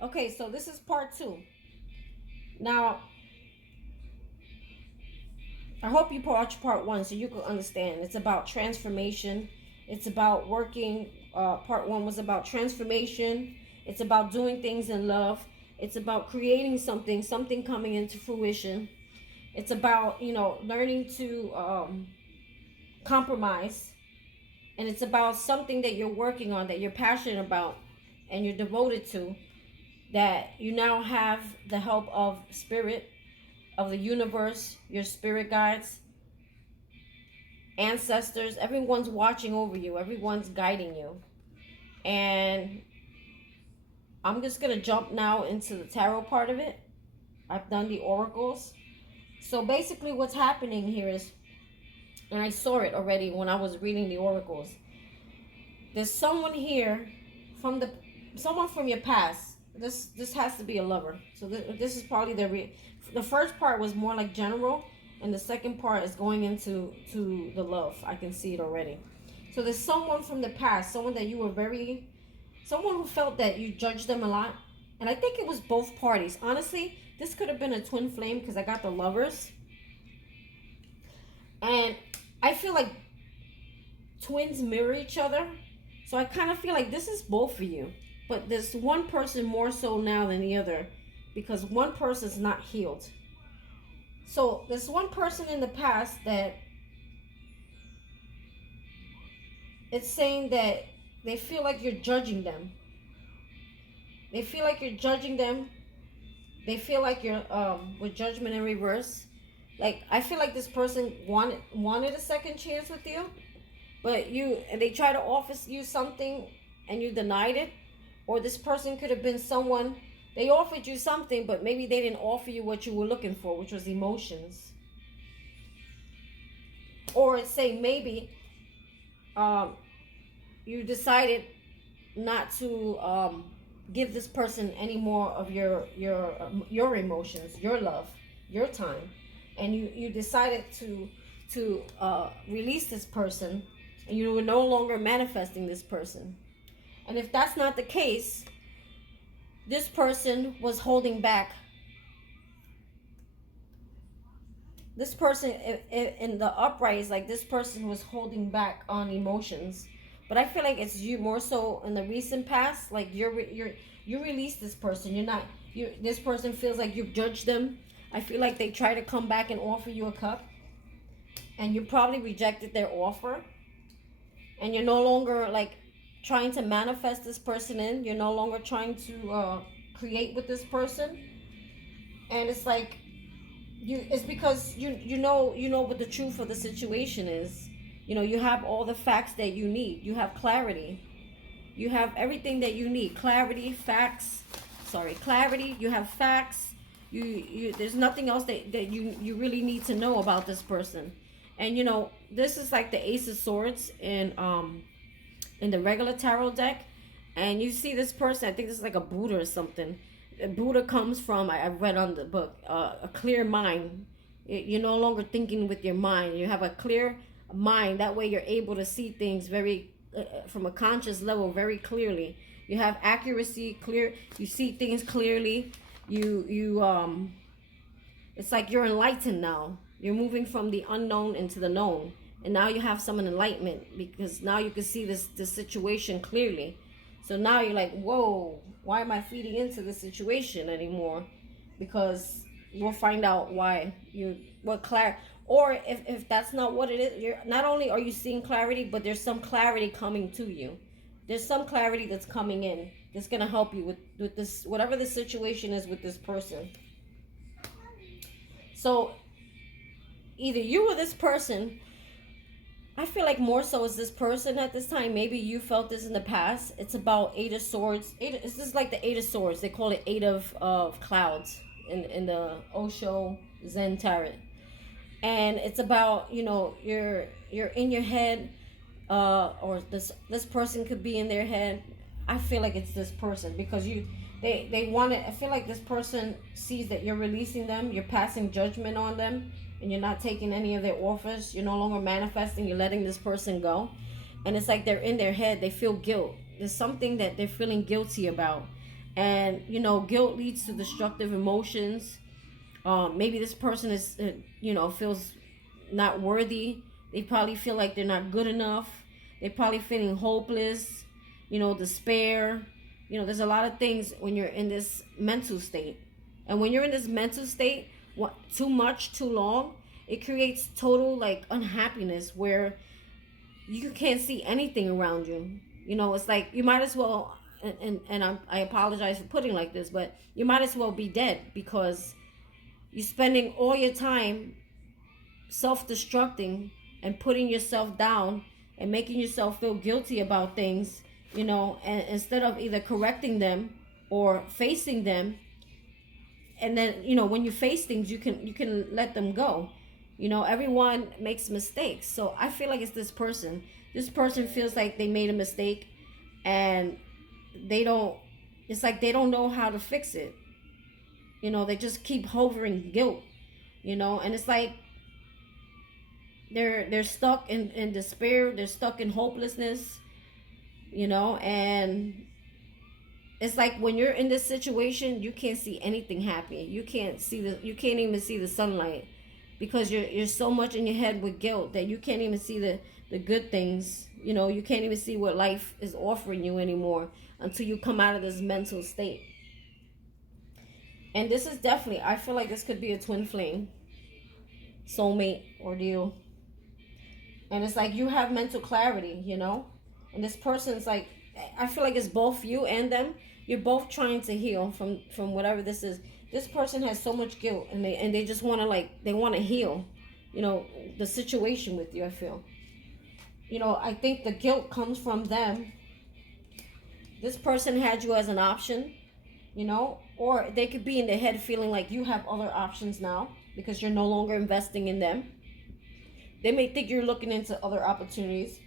Okay, so this is part two. Now, I hope you watch part one so you can understand. It's about transformation. It's about working. Part one was about transformation. It's about doing things in love. It's about creating something, something coming into fruition. It's about, learning to compromise. And it's about something that you're working on, that you're passionate about, and you're devoted to, that you now have the help of spirit, of the universe, your spirit guides, ancestors. Everyone's watching over you, everyone's guiding you. And I'm just going to jump now into the tarot part of it. I've done the oracles. So basically, what's happening here is, and I saw it already when I was reading the oracles, there's someone here from someone from your past. This has to be a lover. So this is probably the first part was more like general, and the second part is going into the love. I can see it already. So there's someone from the past, someone that you were someone who felt that you judged them a lot, and I think it was both parties. Honestly, this could have been a twin flame because I got the lovers, and I feel like twins mirror each other. So I kind of feel like this is both of you. But there's one person more so now than the other because one person's not healed. So there's one person in the past that it's saying that they feel like you're judging them. They feel like you're judging them. They feel like you're with judgment in reverse. Like I feel like this person wanted a second chance with you, but they try to offer you something and you denied it. Or this person could have been someone, they offered you something, but maybe they didn't offer you what you were looking for, which was emotions. Or it's saying maybe you decided not to give this person any more of your emotions, your love, your time, and you decided to release this person, and you were no longer manifesting this person. And if that's not the case, this person was holding back. This person in the upright is like this person was holding back on emotions. But I feel like it's you more so in the recent past. Like you release this person. You're not you. This person feels like you've judged them. I feel like they try to come back and offer you a cup, and you probably rejected their offer, and you're no longer like trying to manifest this person in. You're no longer trying to create with this person, and it's like it's because you know what the truth of the situation is. You have all the facts that you need. You have clarity. You have everything that you need. Clarity, facts. Sorry, clarity. You have facts. You there's nothing else that you really need to know about this person. And this is like the Ace of Swords in the regular tarot deck. And you see this person, I think this is like a Buddha or something. Buddha comes from, I read on the book, a clear mind. You're no longer thinking with your mind. You have a clear mind. That way you're able to see things very, from a conscious level, very clearly. You have accuracy, clear. You see things clearly. It's like you're enlightened now. You're moving from the unknown into the known. And now you have some enlightenment because now you can see this situation clearly. So now you're like, whoa, why am I feeding into this situation anymore? Because we'll find out why or if that's not what it is, you're not only are you seeing clarity, but there's some clarity coming to you. There's some clarity that's coming in that's gonna help you with this, whatever the situation is with this person. So either you or this person, I feel like more so is this person at this time. Maybe you felt this in the past. It's about Eight of Swords. This is like the Eight of Swords. They call it Eight of Clouds in the Osho Zen Tarot. And it's about, you're in your head, or this person could be in their head. I feel like it's this person because they want it. I feel like this person sees that you're releasing them. You're passing judgment on them, and you're not taking any of their offers. You're no longer manifesting. You're letting this person go. And it's like they're in their head. They feel guilt. There's something that they're feeling guilty about. And guilt leads to destructive emotions. Maybe this person is feels not worthy. They probably feel like they're not good enough. They're probably feeling hopeless, despair. There's a lot of things when you're in this mental state. And when you're in this mental state, what too much, too long, it creates total like unhappiness where you can't see anything around you. It's like you might as well, I apologize for putting like this, but you might as well be dead, because you're spending all your time self-destructing and putting yourself down and making yourself feel guilty about things, and instead of either correcting them or facing them. And then when you face things, you can let them go. Everyone makes mistakes. So I feel like it's this person feels like they made a mistake, and they don't it's like they don't know how to fix it. They just keep hovering guilt, and it's like they're stuck in despair, they're stuck in hopelessness, and it's like when you're in this situation, you can't see anything happy. You can't even see the sunlight, because you're so much in your head with guilt that you can't even see the good things. You can't even see what life is offering you anymore until you come out of this mental state. And this is definitely, I feel like this could be a twin flame, soulmate ordeal. And it's like you have mental clarity, and this person's like, I feel like it's both you and them. You're both trying to heal from whatever this is. This person has so much guilt, and they just want to they want to heal, the situation with you. I feel, I think the guilt comes from them. This person had you as an option, or they could be in their head feeling like you have other options now because you're no longer investing in them. They may think you're looking into other opportunities,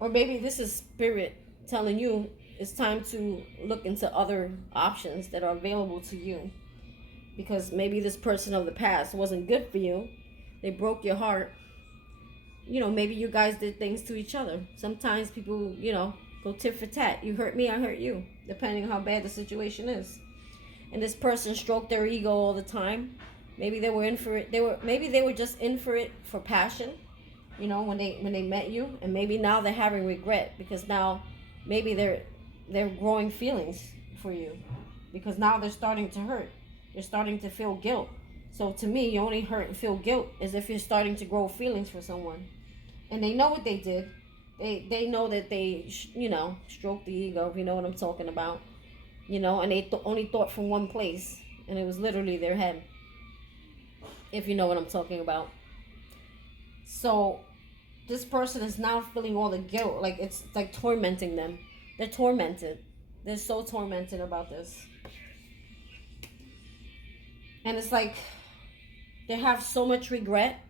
or maybe this is spirit telling you it's time to look into other options that are available to you, because maybe this person of the past wasn't good for you. They broke your heart. Maybe you guys did things to each other. Sometimes people, go tit for tat. You hurt me, I hurt you, depending on how bad the situation is. And this person stroked their ego all the time. Maybe they were in for it. Maybe they were just in for it for passion, when they met you. And maybe now they're having regret, because now maybe they're growing feelings for you, because now they're starting to hurt. They're starting to feel guilt. So to me, you only hurt and feel guilt is if you're starting to grow feelings for someone. And they know what they did. They know that they, stroked the ego, if you know what I'm talking about. And they only thought from one place. And it was literally their head, if you know what I'm talking about. So this person is now feeling all the guilt. Like it's like tormenting them. They're tormented. They're so tormented about this. And it's like they have so much regret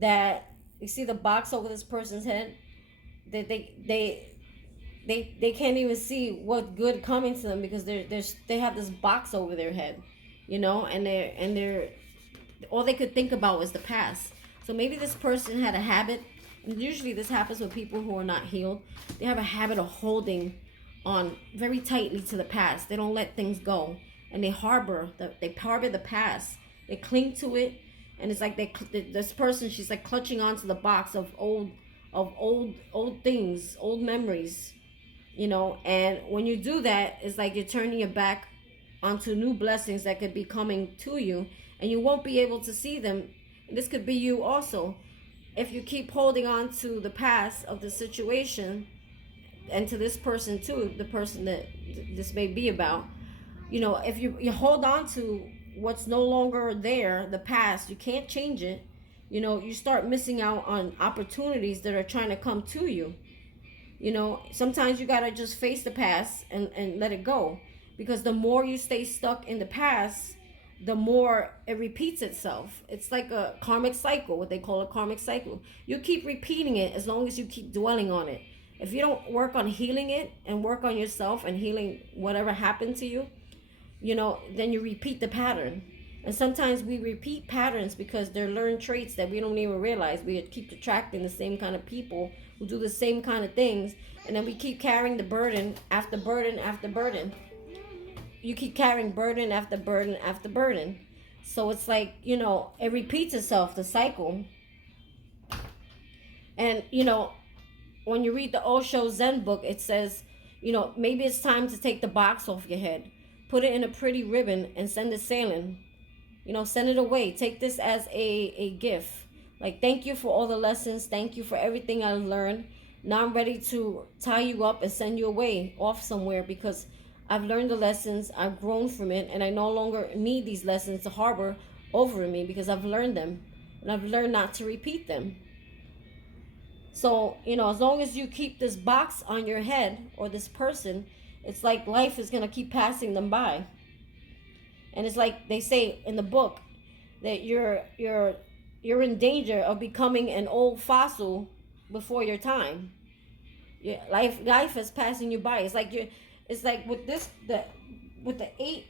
that you see the box over this person's head, that they can't even see what good coming to them, because they have this box over their head, and they're all they could think about was the past. So maybe this person had a habit, and usually this happens with people who are not healed. They have a habit of holding on very tightly to the past. They don't let things go, and they harbor the past. They cling to it, and it's like this person, she's like clutching onto the box of old things, old memories, And when you do that, it's like you're turning your back onto new blessings that could be coming to you, and you won't be able to see them. This could be you also, if you keep holding on to the past of the situation, and to this person too, the person that this may be about. If you hold on to what's no longer there, the past, you can't change it. You start missing out on opportunities that are trying to come to you. Sometimes you gotta just face the past and let it go, because the more you stay stuck in the past, the more it repeats itself. It's like a karmic cycle, what they call a karmic cycle. You keep repeating it as long as you keep dwelling on it. If you don't work on healing it and work on yourself and healing whatever happened to you, then you repeat the pattern. And sometimes we repeat patterns because they're learned traits that we don't even realize. We keep attracting the same kind of people who do the same kind of things, and then we keep carrying the burden after burden after burden. you keep carrying burden after burden after burden. So it's like, you know, it repeats itself, the cycle. And, you know, when you read the Osho Zen book, it says, you know, maybe it's time to take the box off your head, put it in a pretty ribbon, and send it sailing. You know, send it away. Take this as a gift. Like, thank you for all the lessons. Thank you for everything I learned. Now I'm ready to tie you up and send you away off somewhere, because I've learned the lessons. I've grown from it, and I no longer need these lessons to harbor over me, because I've learned them, and I've learned not to repeat them. So, you know, as long as you keep this box on your head, or this person, it's like life is going to keep passing them by. And it's like they say in the book that you're in danger of becoming an old fossil before your time. Life is passing you by. It's like with this, with the eight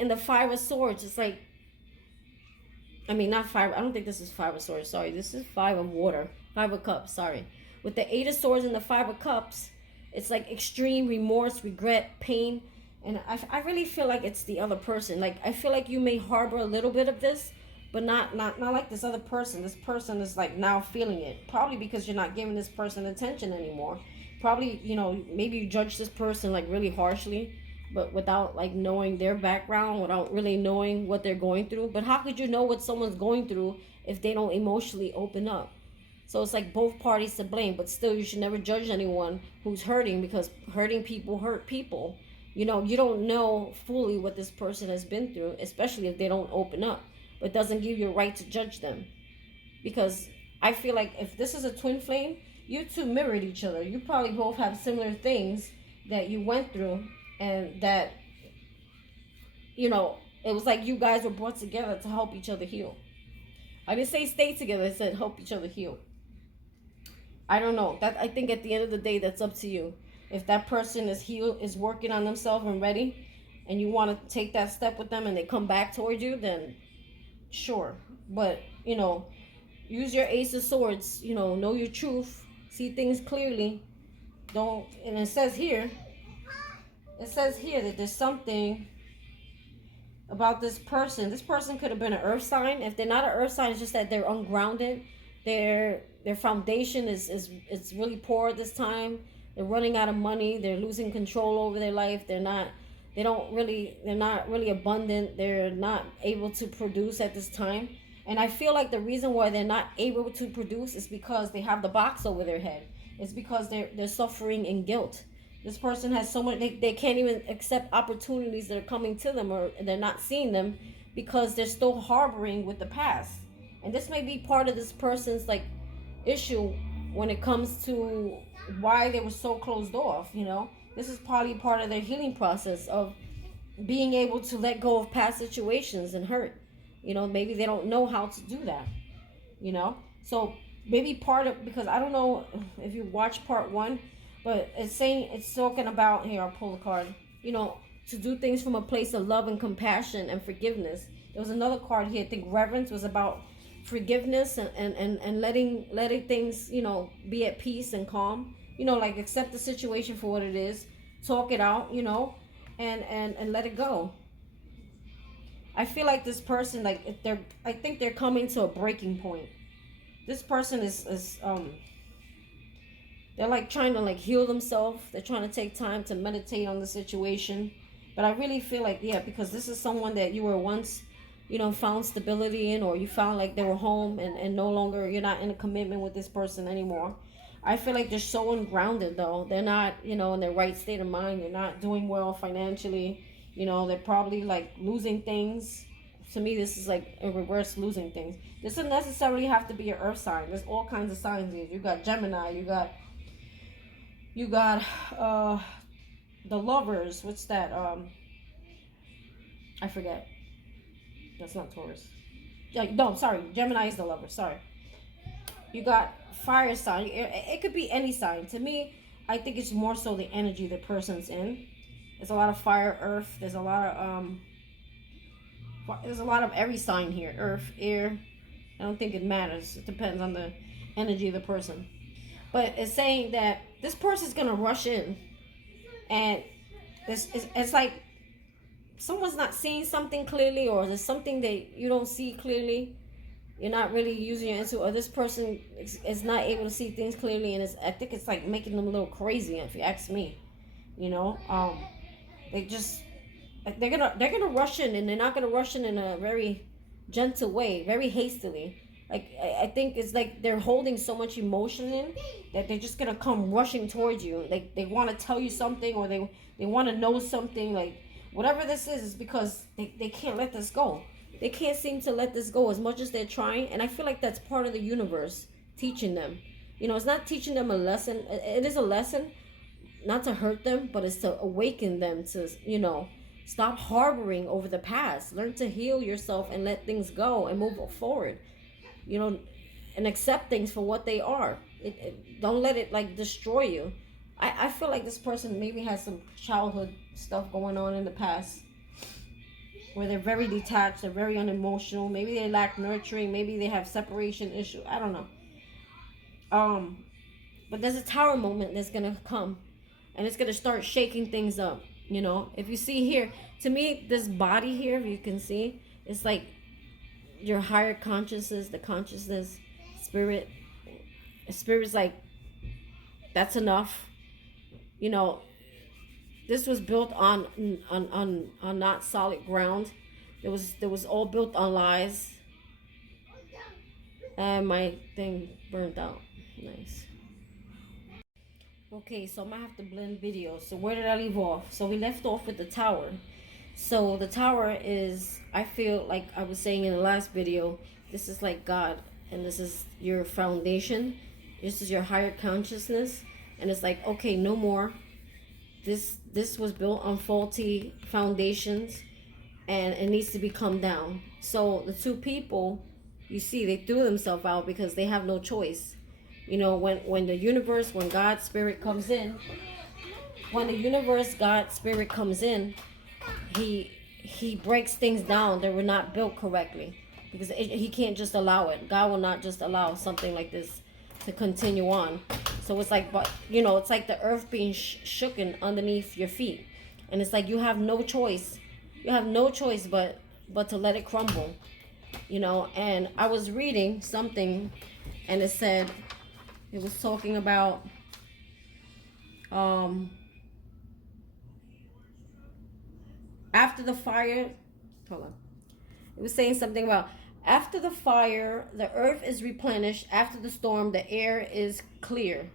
and the 5 of swords. It's like, I mean, not 5. I don't think this is 5 of swords. Sorry, this is 5 of water. 5 of cups. Sorry. With the 8 of swords and the 5 of cups, it's like extreme remorse, regret, pain. And I really feel like it's the other person. Like, I feel like you may harbor a little bit of this, but not like this other person. This person is like now feeling it. Probably because you're not giving this person attention anymore. Probably, you know, maybe you judge this person like really harshly, but without like knowing their background, without really knowing what they're going through. But how could you know what someone's going through if they don't emotionally open up? So it's like both parties to blame, but still you should never judge anyone who's hurting, because hurting people hurt people. You know, you don't know fully what this person has been through, especially if they don't open up. But it doesn't give you a right to judge them. Because I feel like if this is a twin flame, you two mirrored each other. You probably both have similar things that you went through, and that, you know, it was like you guys were brought together to help each other heal. I didn't say stay together, I said help each other heal. I don't know. That, I think at the end of the day, that's up to you. If that person is healed, is working on themselves and ready, and you want to take that step with them and they come back towards you, then sure. But, you know, use your Ace of Swords, you know your truth, see things clearly. Don't, and it says here that there's something about this person. This person could have been an earth sign. If they're not an earth sign, it's just that they're ungrounded. Their foundation is really poor at this time. They're running out of money. They're losing control over their life. They're not really abundant. They're not able to produce at this time. And I feel like the reason why they're not able to produce is because they have the box over their head. It's because they're suffering in guilt. This person has so much, they can't even accept opportunities that are coming to them, or they're not seeing them because they're still harboring with the past. And this may be part of this person's like issue when it comes to why they were so closed off, you know. This is probably part of their healing process of being able to let go of past situations and hurt. You know, maybe they don't know how to do that, you know. So maybe part of, because I don't know if you watch part 1, but it's talking about, here, I'll pull a card, you know, to do things from a place of love and compassion and forgiveness. There was another card here, I think reverence was about forgiveness and letting things, you know, be at peace and calm. You know, like accept the situation for what it is, talk it out, you know, and let it go. I feel like this person, like, I think they're coming to a breaking point. This person is they're like trying to like heal themselves. They're trying to take time to meditate on the situation. But I really feel like, yeah, because this is someone that you were once, you know, found stability in, or you found like they were home, and no longer, you're not in a commitment with this person anymore. I feel like they're so ungrounded though. They're not, you know, in their right state of mind. They're not doing well financially. You know, they're probably like losing things. To me, this is like a reverse losing things. This doesn't necessarily have to be an earth sign. There's all kinds of signs here. You got Gemini, you got the lovers. What's that? I forget. That's not Taurus. Yeah, no, sorry. Gemini is the lover. Sorry. You got fire sign. It could be any sign. To me, I think it's more so the energy the person's in. There's a lot of fire, earth. There's a lot of every sign here. Earth, air. I don't think it matters. It depends on the energy of the person. But it's saying that this person's gonna rush in, and it's like someone's not seeing something clearly, or there's something that you don't see clearly. You're not really using your intuition, or this person is not able to see things clearly, and I think it's like making them a little crazy, if you ask me. You know, they just they're gonna rush in, and they're not gonna rush in a very gentle way, very hastily. Like I think it's like they're holding so much emotion in that they're just gonna come rushing towards you. Like they want to tell you something, or they want to know something. Like whatever this is because they can't let this go. They can't seem to let this go as much as they're trying, and I feel like that's part of the universe teaching them. You know, it's not teaching them a lesson. It is a lesson, not to hurt them, but it's to awaken them to, stop harboring over the past. Learn to heal yourself and let things go and move forward. You know, and accept things for what they are. Don't let it like destroy you. I feel like this person maybe has some childhood stuff going on in the past where they're very detached, they're very unemotional. Maybe they lack nurturing. Maybe they have separation issue. I don't know. But there's a tower moment that's gonna come, and it's gonna start shaking things up. You know, if you see here, to me, this body here, if you can see, it's like your higher consciousness, the consciousness, spirit. Spirit's like, that's enough. You know, this was built on not solid ground. There was all built on lies. And my thing burned out. Nice. Okay, so I'm gonna have to blend video. So where did I leave off? So we left off with the tower. So the tower is, I feel like I was saying in the last video, this is like God, and this is your foundation. This is your higher consciousness, and it's like, okay, no more. This was built on faulty foundations, and it needs to be come down. So the two people, you see, they threw themselves out because they have no choice. You know, when the universe, when God's spirit comes in, God's spirit comes in, he breaks things down that were not built correctly, because he can't just allow it. God will not just allow something like this to continue on. So it's like, but it's like the earth being shooken underneath your feet, and it's like you have no choice. You have no choice but to let it crumble. And I was reading something, and it was talking about after the fire. Hold on. It was saying something about after the fire, the earth is replenished. After the storm, the air is clear.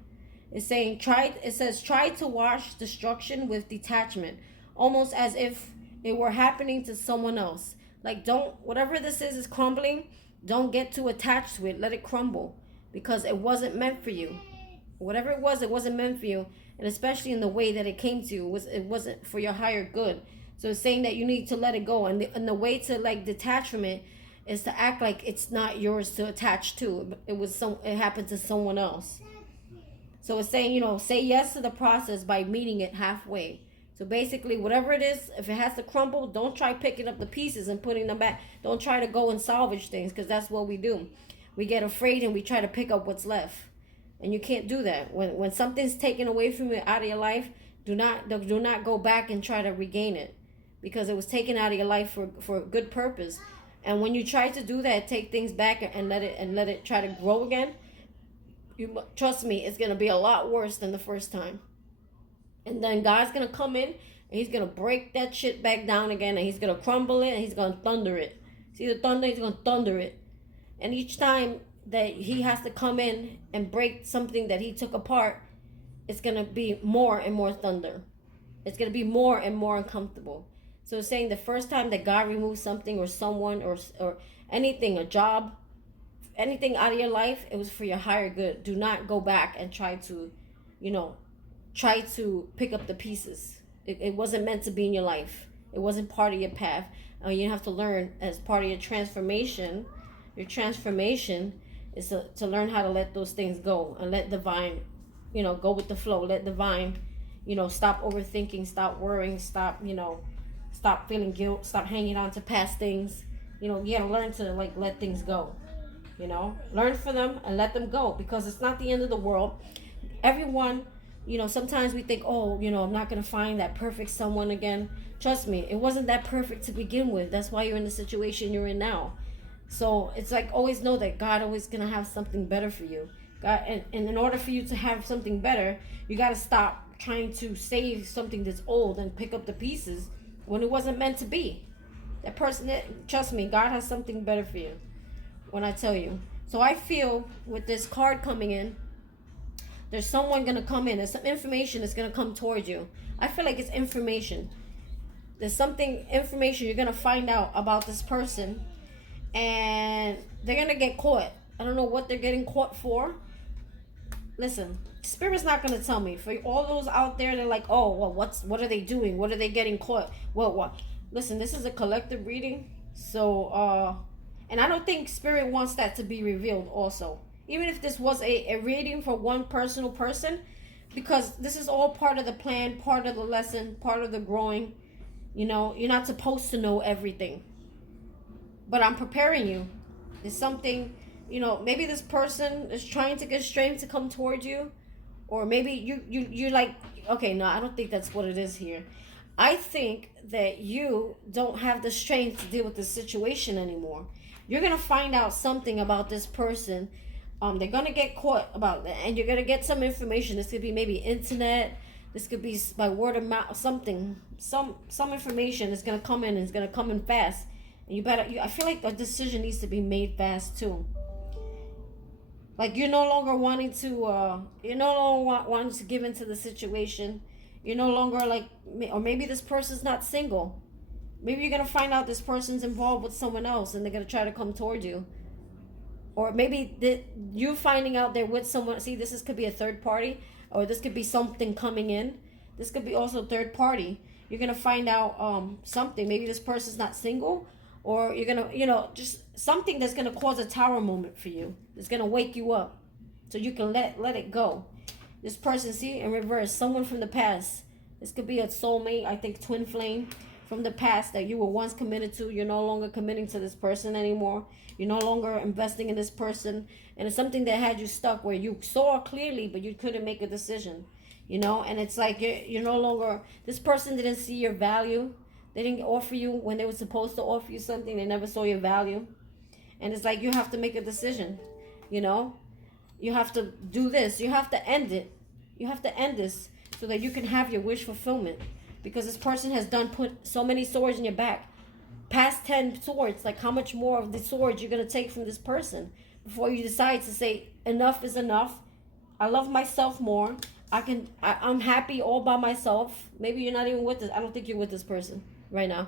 It's saying try to watch destruction with detachment, almost as if it were happening to someone else. Like, don't, whatever this is crumbling, don't get too attached to it. Let it crumble, because it wasn't meant for you. Whatever it wasn't meant for you, and especially in the way that it came to you, it wasn't for your higher good. So it's saying that you need to let it go, and the way to like detach from it is to act like it's not yours to attach to. It happened to someone else. So it's saying, say yes to the process by meeting it halfway. So basically, whatever it is, if it has to crumble, don't try picking up the pieces and putting them back. Don't try to go and salvage things, because that's what we do. We get afraid and we try to pick up what's left. And you can't do that. When something's taken away from you, out of your life, do not go back and try to regain it, because it was taken out of your life for a good purpose. And when you try to do that, take things back and let it try to grow again, trust me, it's going to be a lot worse than the first time. And then God's going to come in, and he's going to break that shit back down again, and he's going to crumble it, and he's going to thunder it. See the thunder? He's going to thunder it. And each time that he has to come in and break something that he took apart, it's going to be more and more thunder. It's going to be more and more uncomfortable. So it's saying the first time that God removes something or someone or anything, a job, anything out of your life, it was for your higher good. Do not go back and try to pick up the pieces. It wasn't meant to be in your life. It wasn't part of your path. You have to learn, as part of your transformation. Your transformation is to learn how to let those things go and let divine, go with the flow. Let divine, stop overthinking, stop worrying, stop feeling guilt, stop hanging on to past things. You gotta learn to let things go. Learn from them and let them go, because it's not the end of the world. Everyone Sometimes we think, oh, I'm not going to find that perfect someone again. Trust me, it wasn't that perfect to begin with. That's why you're in the situation you're in now. So it's like, always know that God always going to have something better for you. God, and in order for you to have something better, you got to stop trying to save something that's old and pick up the pieces when it wasn't meant to be. That person, trust me, God has something better for you when I tell you. So I feel with this card coming in, there's someone going to come in. There's some information that's going to come towards you. I feel like it's information. There's information you're going to find out about this person. And they're going to get caught. I don't know what they're getting caught for. Listen, Spirit's not going to tell me. For all those out there, they're like, oh, well, what are they doing? What are they getting caught? What? Listen, this is a collective reading. So, and I don't think Spirit wants that to be revealed also. Even if this was a reading for one personal person, because this is all part of the plan, part of the lesson, part of the growing. You're not supposed to know everything. But I'm preparing you. It's something, maybe this person is trying to get strength to come towards you. Or maybe you're like, okay, no, I don't think that's what it is here. I think that you don't have the strength to deal with this situation anymore. You're going to find out something about this person. They're going to get caught about that. And you're going to get some information. This could be maybe internet. This could be by word of mouth, something. Some information is going to come in, and it's going to come in fast. And I feel like a decision needs to be made fast too. Like you're no longer wanting to give into the situation. You're no longer like, or maybe this person's not single. Maybe you're going to find out this person's involved with someone else and they're going to try to come toward you. Or maybe you finding out they're with someone. See, could be a third party, or this could be something coming in. This could be also third party. You're going to find out something. Maybe this person's not single, or you're going to, just something that's going to cause a tower moment for you. It's going to wake you up so you can let it go. This person, see, in reverse, someone from the past. This could be a soulmate, I think twin flame from the past that you were once committed to. You're no longer committing to this person anymore. You're no longer investing in this person. And it's something that had you stuck where you saw clearly, but you couldn't make a decision. And it's like you're no longer, this person didn't see your value. They didn't offer you when they were supposed to offer you something. They never saw your value. And it's like you have to make a decision, You have to do this. You have to end it. You have to end this so that you can have your wish fulfillment. Because this person has put so many swords in your back. Past 10 swords. Like how much more of the swords you're going to take from this person before you decide to say enough is enough. I love myself more. I'm happy all by myself. Maybe you're not even with this. I don't think you're with this person right now.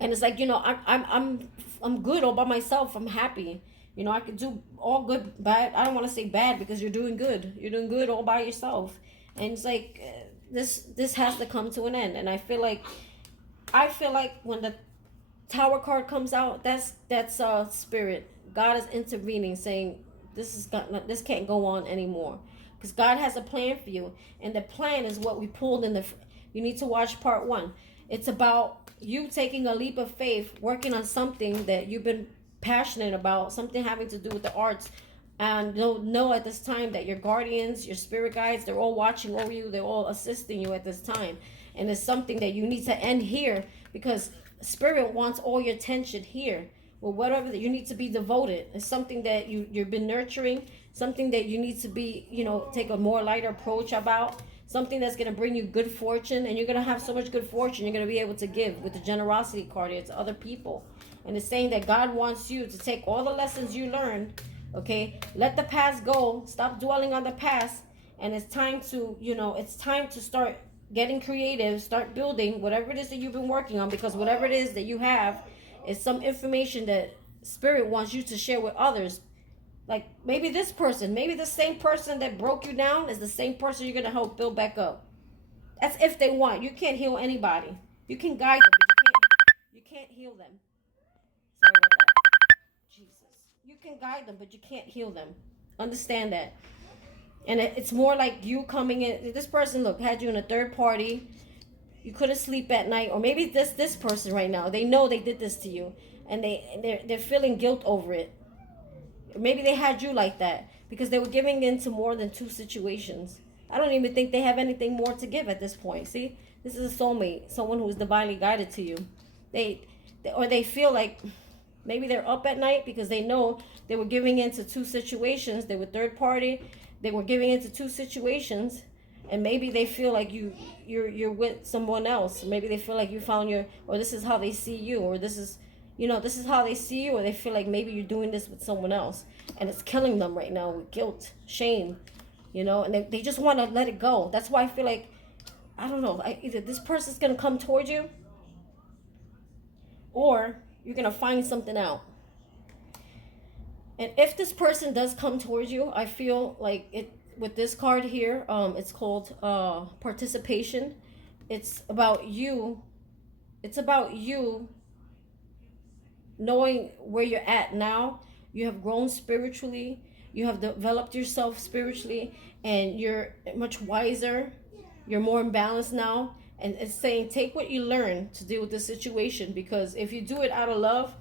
And it's like, I'm good all by myself. I'm happy. I could do all good, bad. I don't want to say bad because you're doing good. You're doing good all by yourself. And it's like, this has to come to an end. And I feel like when the Tower card comes out, that's Spirit. God is intervening, saying this can't go on anymore. Because God has a plan for you. And the plan is what we pulled in you need to watch part 1. It's about you taking a leap of faith, working on something that you've been passionate about, something having to do with the arts, and know at this time that your guardians, your spirit guides, they're all watching over you, they're all assisting you at this time. And it's something that you need to end here, because Spirit wants all your attention here. Well, whatever that you need to be devoted. It's something that you've been nurturing, something that you need to be, take a more lighter approach about, something that's going to bring you good fortune, and you're going to have so much good fortune, you're going to be able to give with the generosity card here to other people. And it's saying that God wants you to take all the lessons you learned, okay? Let the past go. Stop dwelling on the past. And it's time to start getting creative, start building whatever it is that you've been working on, because whatever it is that you have is some information that Spirit wants you to share with others. Like maybe this person, maybe the same person that broke you down is the same person you're going to help build back up. That's if they want. You can't heal anybody. You can guide them, but you can't heal them. Sorry about that. Jesus. You can guide them, but you can't heal them. Understand that. And it's more like you coming in. This person, look, had you in a third party. You couldn't sleep at night. Or maybe this person right now, they know they did this to you. And they're feeling guilt over it. Or maybe they had you like that. Because they were giving in to more than 2 situations. I don't even think they have anything more to give at this point. See, this is a soulmate, someone who is divinely guided to you. Or they feel like maybe they're up at night because they know they were giving into two situations. They were third party. They were giving into two situations, and maybe they feel like you're with someone else. Maybe they feel like you found your, or this is how they see you, or this is, this is how they see you, or they feel like maybe you're doing this with someone else, and it's killing them right now with guilt, shame, and they just want to let it go. That's why I feel like, I don't know, either this person's gonna come towards you, or you're gonna find something out. And if this person does come towards you, I feel like it with this card here, it's called participation. It's about you. It's about you knowing where you're at now. You have grown spiritually. You have developed yourself spiritually, and you're much wiser. You're more in balance now. And it's saying, take what you learn to deal with the situation, because if you do it out of love,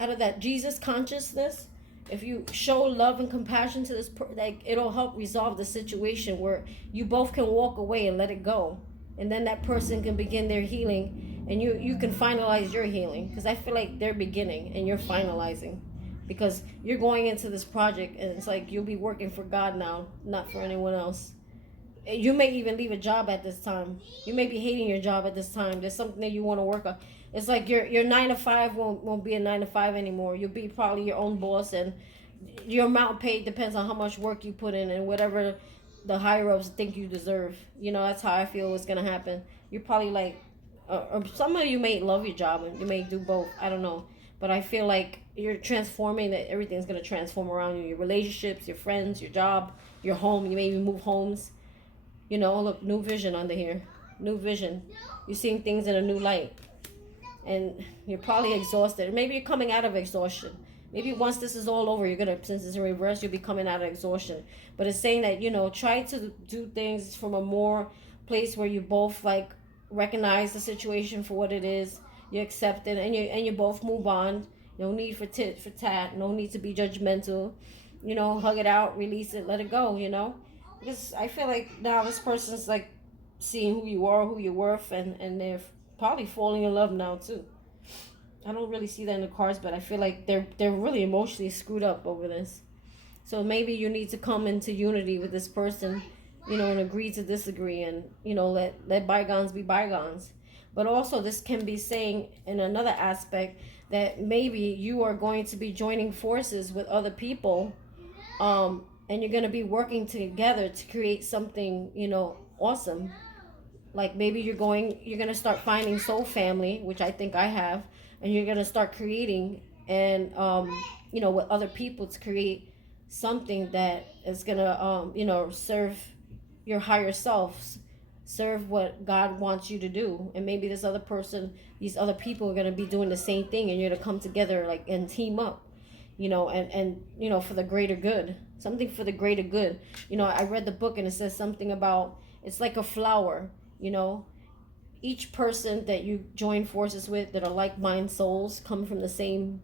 out of that Jesus consciousness, if you show love and compassion to this, it'll help resolve the situation where you both can walk away and let it go. And then that person can begin their healing, and you can finalize your healing, because I feel like they're beginning and you're finalizing, because you're going into this project and it's like you'll be working for God now, not for anyone else. You may even leave a job at this time. You may be hating your job at this time. There's something that you want to work on. It's like your 9 to 5 won't be a 9 to 5 anymore. You'll be probably your own boss, and your amount paid depends on how much work you put in and whatever the higher ups think you deserve. That's how I feel it's gonna happen. You're probably like, or some of you may love your job and you may do both. I don't know, but I feel like you're transforming. That everything's gonna transform around you. Your relationships, your friends, your job, your home. You may even move homes. Look, new vision under here. New vision. You're seeing things in a new light. And you're probably exhausted. Maybe you're coming out of exhaustion. Maybe once this is all over, since it's in reverse, you'll be coming out of exhaustion. But it's saying that, try to do things from a more place where you both recognize the situation for what it is. You accept it, and you both move on. No need for tit for tat. No need to be judgmental. Hug it out, release it, let it go, Because I feel like now this person's seeing who you are, who you're worth, and they're probably falling in love now too. I don't really see that in the cards, but I feel like they're really emotionally screwed up over this. So maybe you need to come into unity with this person, and agree to disagree, and let bygones be bygones. But also this can be saying in another aspect that maybe you are going to be joining forces with other people, and you're going to be working together to create something, awesome. Like maybe you're going to start finding soul family, which I think I have, and you're going to start creating and, with other people to create something that is going to, serve your higher selves, serve what God wants you to do. And maybe these other people are going to be doing the same thing, and you're going to come together and team up, and for the greater good, something for the greater good. I read the book and it says something about, it's like a flower. Each person that you join forces with that are like-minded souls come from the same,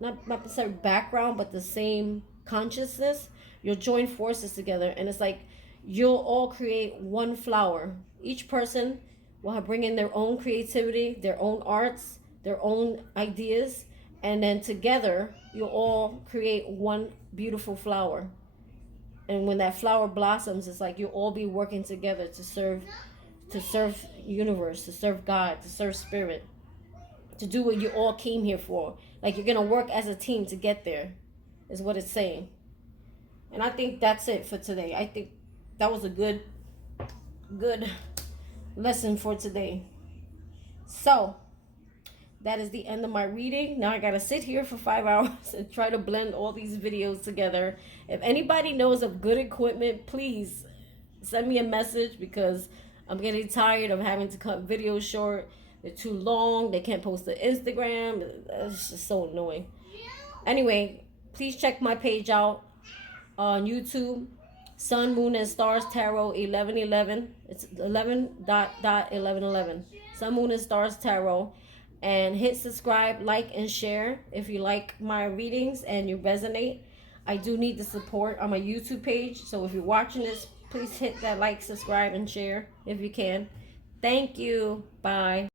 not necessarily background, but the same consciousness. You'll join forces together, and it's like you'll all create one flower. Each person will bring in their own creativity, their own arts, their own ideas, and then together you'll all create one beautiful flower. And when that flower blossoms, it's like you'll all be working together to serve universe, to serve God, to serve spirit, to do what you all came here for. Like you're gonna work as a team to get there, is what it's saying. And I think that's it for today. I think that was a good lesson for today. So that is the end of my reading. Now I gotta sit here for 5 hours and try to blend all these videos together. If anybody knows of good equipment, please send me a message, because I'm getting tired of having to cut videos short. They're too long. They can't post to Instagram. It's just so annoying. Anyway, please check my page out on YouTube. Sun, Moon, and Stars Tarot 1111. It's 11.11. Sun, Moon, and Stars Tarot. And hit subscribe, like, and share if you like my readings and you resonate. I do need the support on my YouTube page. So if you're watching this, please hit that like, subscribe, and share if you can. Thank you. Bye.